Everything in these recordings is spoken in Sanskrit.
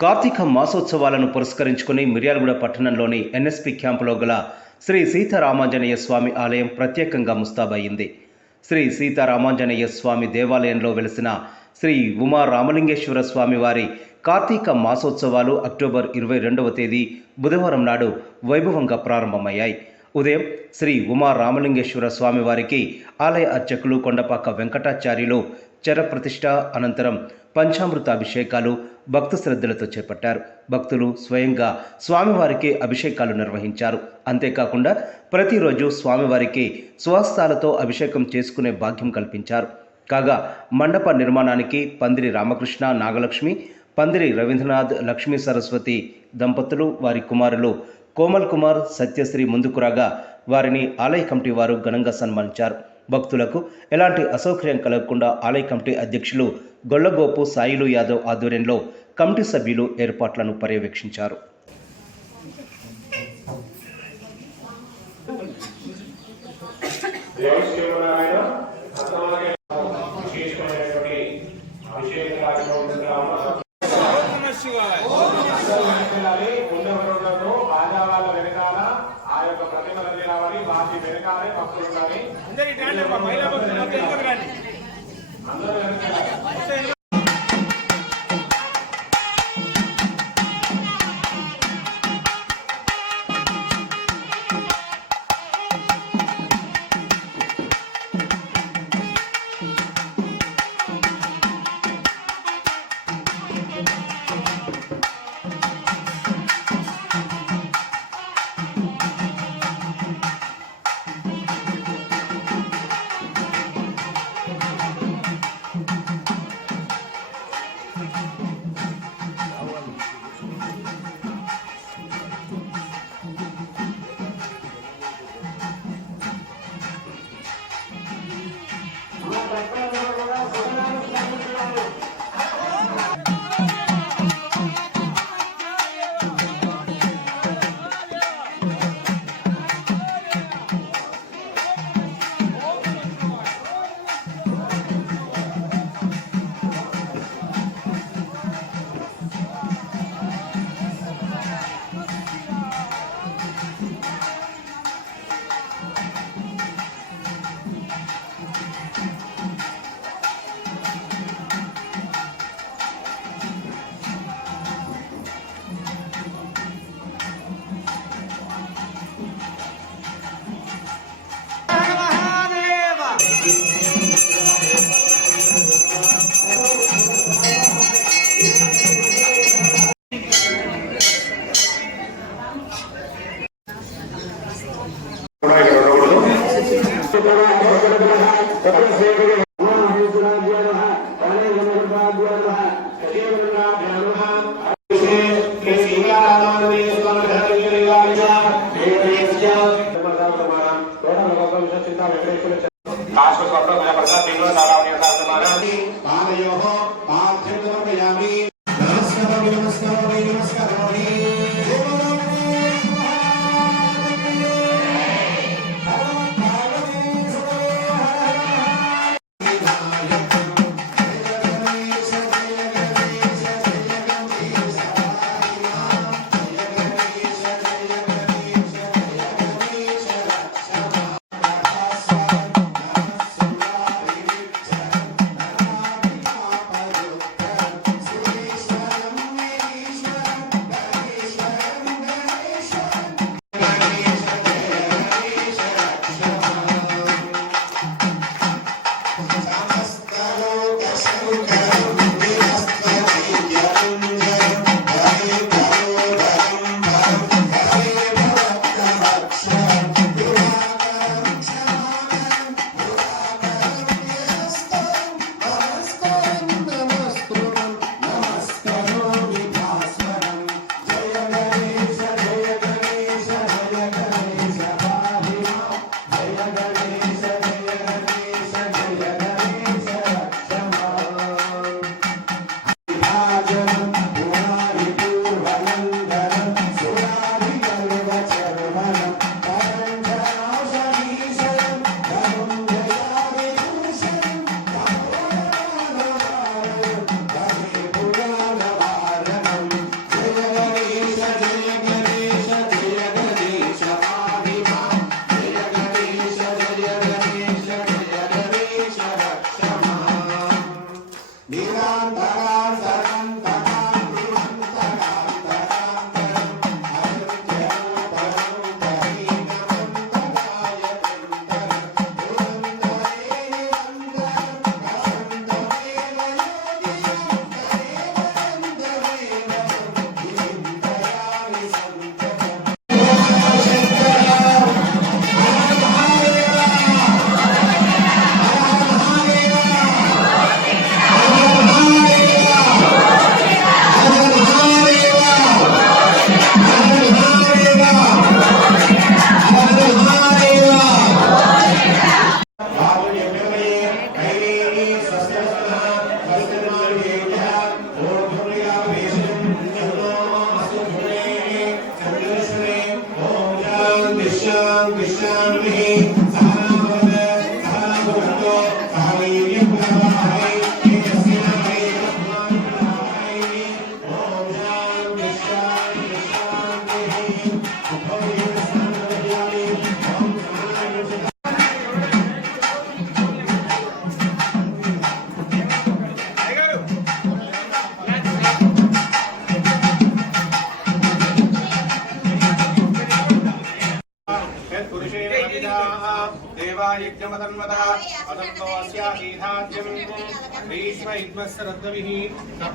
కార్తీక మాసోత్సవాలను పురస్కరించుకుని మిర్యాలగూడ పట్టణంలోని ఎన్ఎస్పి క్యాంపులో గల శ్రీ సీతారామాంజనేయ స్వామి ఆలయం ప్రత్యేకంగా ముస్తాబయ్యింది శ్రీ సీతారామాంజనేయ స్వామి దేవాలయంలో వెలిసిన శ్రీ ఉమా రామలింగేశ్వర స్వామి వారి కార్తీక మాసోత్సవాలు అక్టోబర్ ఇరవై రెండవ తేదీ బుధవారం నాడు వైభవంగా ప్రారంభమయ్యాయి. ఉదయం శ్రీ ఉమా రామలింగేశ్వర స్వామి వారికి ఆలయ అర్చకులు కొండపాక వెంకటాచార్యులు చరప్రతిష్ఠ అనంతరం పంచామృత అభిషేకాలు భక్త శ్రద్ధలతో చేపట్టారు. భక్తులు స్వయంగా స్వామివారికి అభిషేకాలు నిర్వహించారు. అంతేకాకుండా ప్రతిరోజు స్వామివారికి స్వస్థాలతో అభిషేకం చేసుకునే భాగ్యం కల్పించారు. కాగా మండప నిర్మాణానికి పందిరి రామకృష్ణ నాగలక్ష్మి పందిరి రవీంద్రనాథ్ లక్ష్మీ సరస్వతి దంపతులు వారి కుమారులు కోమల్ కుమార్ సత్యశ్రీ ముందుకు రాగా వారిని ఆలయ కమిటీ వారు ఘనంగా సన్మానించారు. భక్తులకు ఎలాంటి అసౌకర్యం కలగకుండా ఆలయ కమిటీ అధ్యక్షులు గొల్లగోపు సాయిలు యాదవ్ ఆధ్వర్యంలో కమిటీ సభ్యులు ఏర్పాట్లను పర్యవేక్షించారు. జై మహిళా భక్తులు అంతా వెనుకకు రండి అందరూ కాశ్మీర్ కొత్త గణప్రసాద్ నారాయణ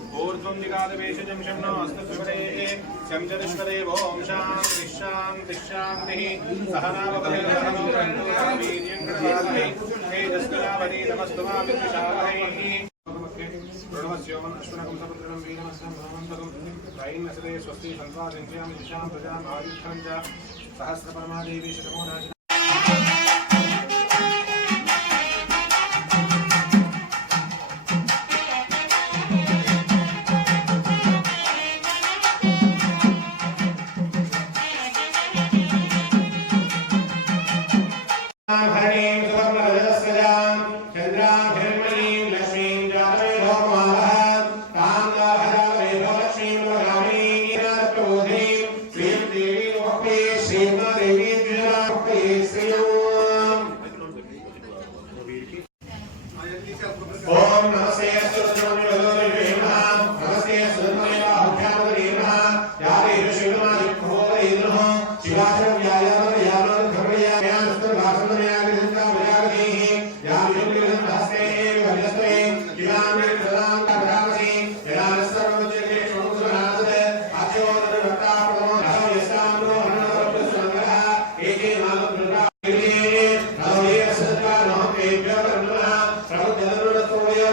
ऊर्ध्वं दिगादवेशजं शम्नो अस्तद्विपदे शं ॐ शान्तिः शान्तिः शान्तिः सहनावतीर्यङ्करवादे नमस्तु मा विद्विषावहैः प्रणवस्योमन् अश्वनकं समुद्रं वीरमस्यं भ्रमन्तकं त्रैन्नसदे स्वस्ति सन्त्वादिन्द्रियामि दिशां प्रजाम् आयुद्धं च सहस्रपरमादेवी शतमो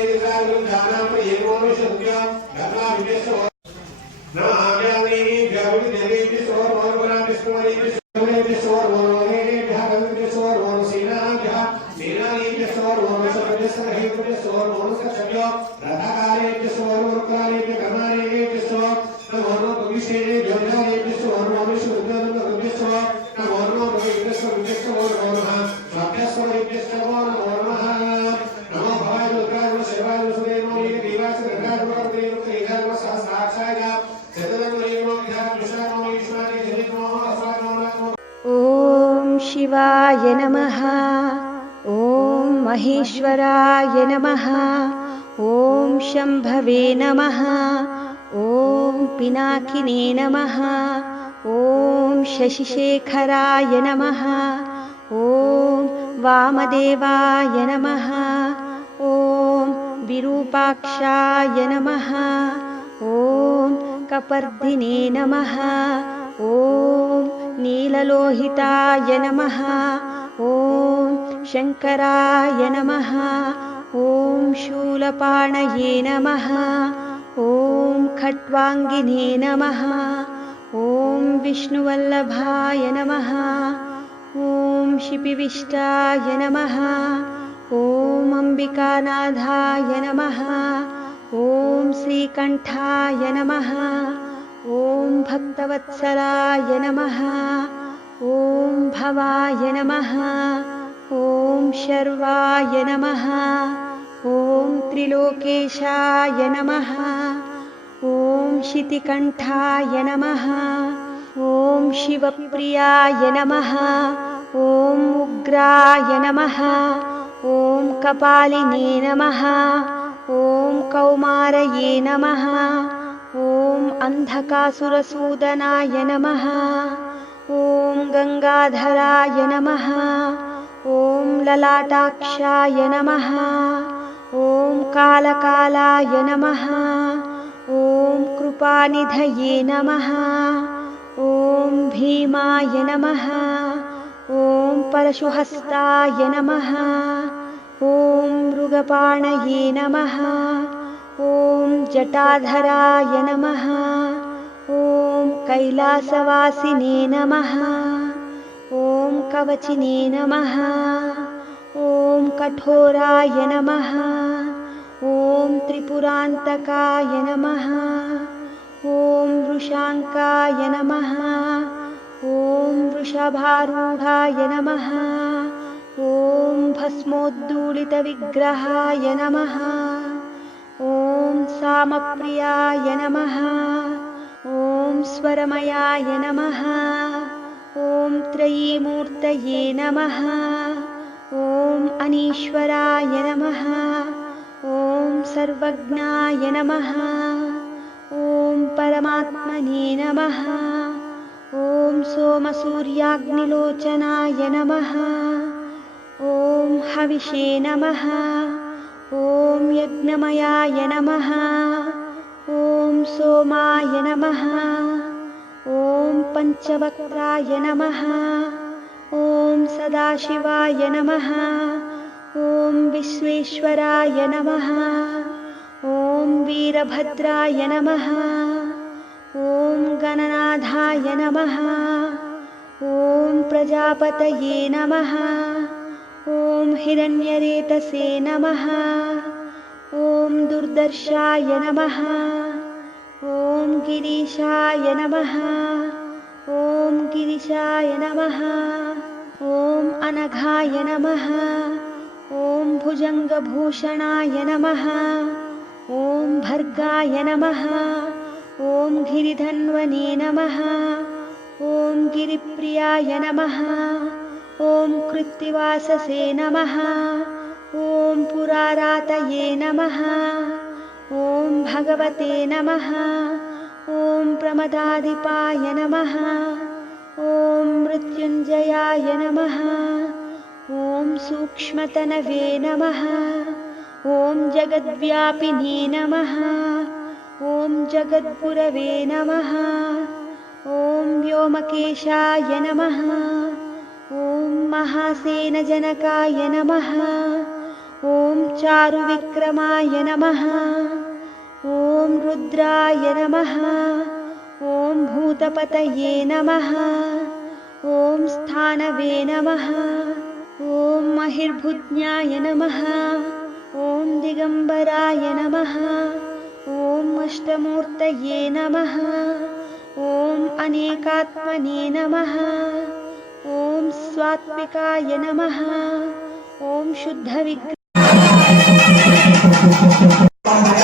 వేదికగా దాదాపు ఏమో సభ్య ధర్నా విజయ ॐ शिवाय नमः। ॐ महेश्वराय नमः। ॐ शम्भवे नमः। ॐ पिनाकिने नमः। ॐ शशिशेखराय नमः। ॐ वामदेवाय नमः। ॐ विरूपाक्षाय नमः। ॐ कपर्दिने नमः। ॐ नीललोहिताय नमः। ॐ शङ्कराय नमः। ॐ शूलपाणये नमः। ॐ खट्वाङ्गिने नमः। ॐ विष्णुवल्लभाय नमः। ॐ शिपिविष्टाय नमः। ॐ अम्बिकानाथाय नमः ॐ श्रीकण्ठाय नमः। ॐ भक्तवत्सलाय नमः। ॐ भवाय नमः। ॐ शर्वाय नमः। ॐ त्रिलोकेशाय नमः। ॐ शितिकण्ठाय नमः। ॐ शिवप्रियाय नमः। ॐ उग्राय नमः। ॐ कपालिने नमः ॐ कौमारये नमः। ॐ अन्धकासुरसूदनाय नमः। ॐ गङ्गाधराय नमः। ॐ ललाटाक्षाय नमः। ॐ कालकालाय नमः। ॐ कृपानिधये नमः। ॐ भीमाय नमः। ॐ परशुहस्ताय नमः ॐ मृगपाणये नमः। ॐ जटाधराय नमः। ॐ कैलासवासिने नमः। ॐ कवचिने नमः। ॐ कठोराय नमः। ॐ त्रिपुरान्तकाय नमः। ॐ वृषाङ्काय नमः। ॐ वृषभारूढाय नमः ॐ भस्मोद्दूलितविग्रहाय नमः। ॐ सामप्रियाय नमः। ॐ स्वरमयाय नमः। ॐ त्रयीमूर्तये नमः। ॐ अनीश्वराय नमः। ॐ सर्वज्ञाय नमः। ॐ परमात्मने नमः। ॐ सोमसूर्याग्निलोचनाय नमः हविषे नमः। ॐ यज्ञमयाय नमः। ॐ सोमाय नमः। ॐ पञ्चवक्त्राय नमः। ॐ सदाशिवाय नमः। ॐ विश्वेश्वराय नमः। ॐ वीरभद्राय नमः। ॐ गणनाथाय नमः। ॐ प्रजापतये नमः ॐ हिरण्यरेतसे नमः। ॐ दुर्दर्शाय नमः। ॐ गिरीशाय नमः। ॐ गिरिशाय नमः। ॐ अनघाय नमः। ॐ भुजङ्गभूषणाय नमः। ॐ भर्गाय नमः। ॐ गिरिधन्वने नमः। ॐ गिरिप्रियाय नमः ॐ कृत्तिवाससे नमः। ॐ पुरारातये नमः। ॐ भगवते नमः। ॐ प्रमदाधिपाय नमः। ॐ मृत्युञ्जयाय नमः। ॐ सूक्ष्मतनवे नमः। ॐ जगद्व्यापिने नमः। ॐ जगद्गुरवे नमः। ॐ व्योमकेशाय नमः महासेनजनकाय नमः। ॐ चारुविक्रमाय नमः। ॐ रुद्राय नमः। ॐ भूतपतये नमः। ॐ स्थानवे नमः। ॐ महिर्भुज्ञाय नमः। ॐ दिगम्बराय नमः। ॐ अष्टमूर्तये नमः। ॐ अनेकात्मने नमः ॐ स्वात्मिकाय नमः ॐ शुद्धविग्रह ఓం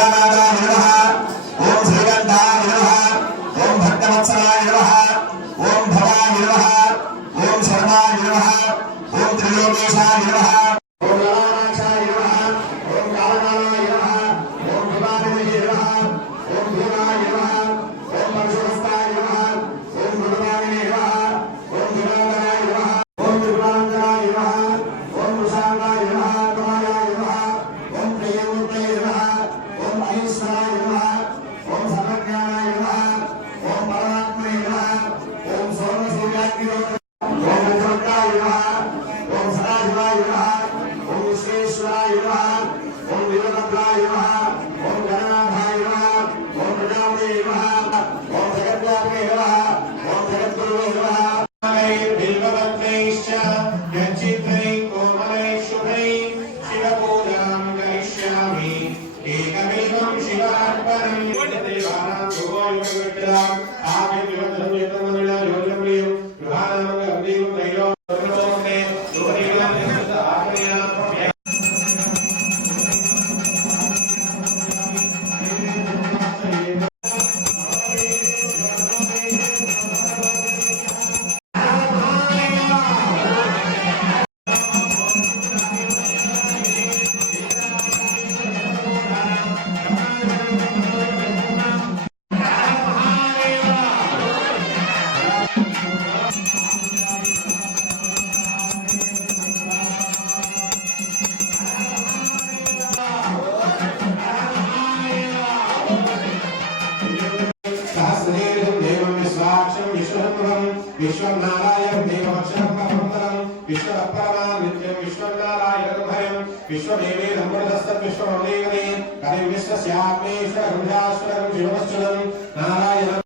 给了。नित्यं विश्वं नारायणभयं विश्वदेवे धम्मदस्तत् विश्वमदेवने कलिं विश्वस्यात्मेश्वरं ध्याश्वरं शिवमश्चुरं नारायण